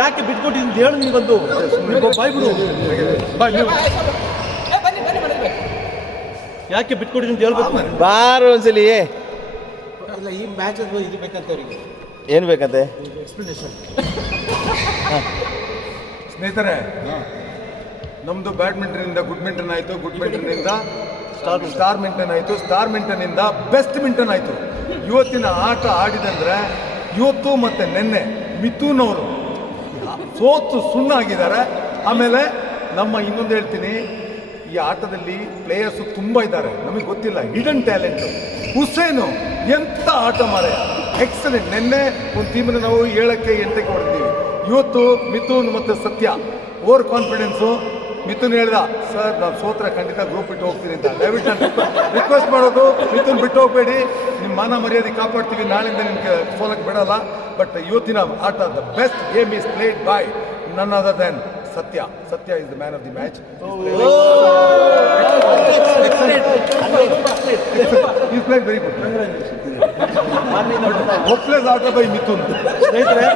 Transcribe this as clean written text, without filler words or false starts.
ಯಾಕೆ ಬಿಟ್ಕೊಟ್ಟಿದ್ದೀನಿ ಹೇಳು ನೀನು ಬಂದು ಬಾಯ್ ಬಿಡು ಬಾಯ್ ಯಾಕೆ ಬಿಟ್ಕೊಟ್ಟಿದ್ದೀನಿ ಹೇಳ್ಬೇಕು ಬಾರು ಒಂದ್ಸಲಿ ಇಲ್ಲ ಈ ಮ್ಯಾಚ್ ಅದು ಇದು ಬೇಕಂತ ಅವರಿಗೆ ಏನು ಬೇಕಂತೆ ಎಕ್ಸ್ಪ್ಲನೇಷನ್. ಸ್ನೇಹಿತರೆ, ನಮ್ಮದು ಬ್ಯಾಡ್ಮಿಂಟನಿಂದ ಗುಡ್ ಮಿಂಟನ್ ಆಯಿತು, ಗುಡ್ ಮಿಂಟನ್ನಿಂದ ಸ್ಟಾರ್ ಮಿಂಟನ್ ಆಯಿತು, ಸ್ಟಾರ್ ಮಿಂಟನ್ನಿಂದ ಬೆಸ್ಟ್ ಮಿಂಟನ್ ಆಯಿತು. ಇವತ್ತಿನ ಆಟ ಆಡಿದಂದರೆ ಇವತ್ತು ಮತ್ತು ನಿನ್ನೆ ಮಿಥುನ್ ಅವರು ಸೋತು ಸುಣ್ಣಾಗಿದ್ದಾರೆ. ಆಮೇಲೆ ನಮ್ಮ ಇನ್ನೊಂದು ಹೇಳ್ತೀನಿ, ಈ ಆಟದಲ್ಲಿ ಪ್ಲೇಯರ್ಸು ತುಂಬ ಇದ್ದಾರೆ, ನಮಗೆ ಗೊತ್ತಿಲ್ಲ, ಹಿಡನ್ ಟ್ಯಾಲೆಂಟು. ಹುಸೇನು ಎಂಥ ಆಟ ಮಾರಾಯ, ಎಕ್ಸಲೆಂಟ್. ನಿನ್ನೆ ಒಂದು ಟೀಮನ್ನು ನಾವು 7ಕ್ಕೆ 8ಕ್ಕೆ ಹೊಡೆದಿದ್ದೀವಿ. ಇವತ್ತು ಮಿಥುನ್ ಮತ್ತು ಸತ್ಯ ಓವರ್ ಕಾನ್ಫಿಡೆನ್ಸು. ಮಿಥುನ್ ಹೇಳ್ದ, ಸರ್ ನಾವು ಸೋತ್ರೆ ಖಂಡಿತ ಗ್ರೂಪ್ ಬಿಟ್ಟು ಹೋಗ್ತೀನಿ ಅಂತ. ದಯವಿಟ್ಟು ರಿಕ್ವೆಸ್ಟ್ ಮಾಡೋದು, ಮಿಥುನ್ ಬಿಟ್ಟು ಹೋಗಬೇಡಿ, ನಿಮ್ಮ ಮಾನ ಮರ್ಯಾದೆ ಕಾಪಾಡ್ತೀವಿ, ನಾಳೆಯಿಂದ ನಿಮಗೆ ಸೋಲಕ್ಕೆ ಬಿಡಲ್ಲ. ಬಟ್ ಇವತ್ತಿನ ಆಟ the best game is played by none other than Sathya. Sathya is the man of the match. Is played very good. Hopeless ಆಟ ಬೈ ಮಿಥುನ್. ಸ್ನೇಹಿತರೆ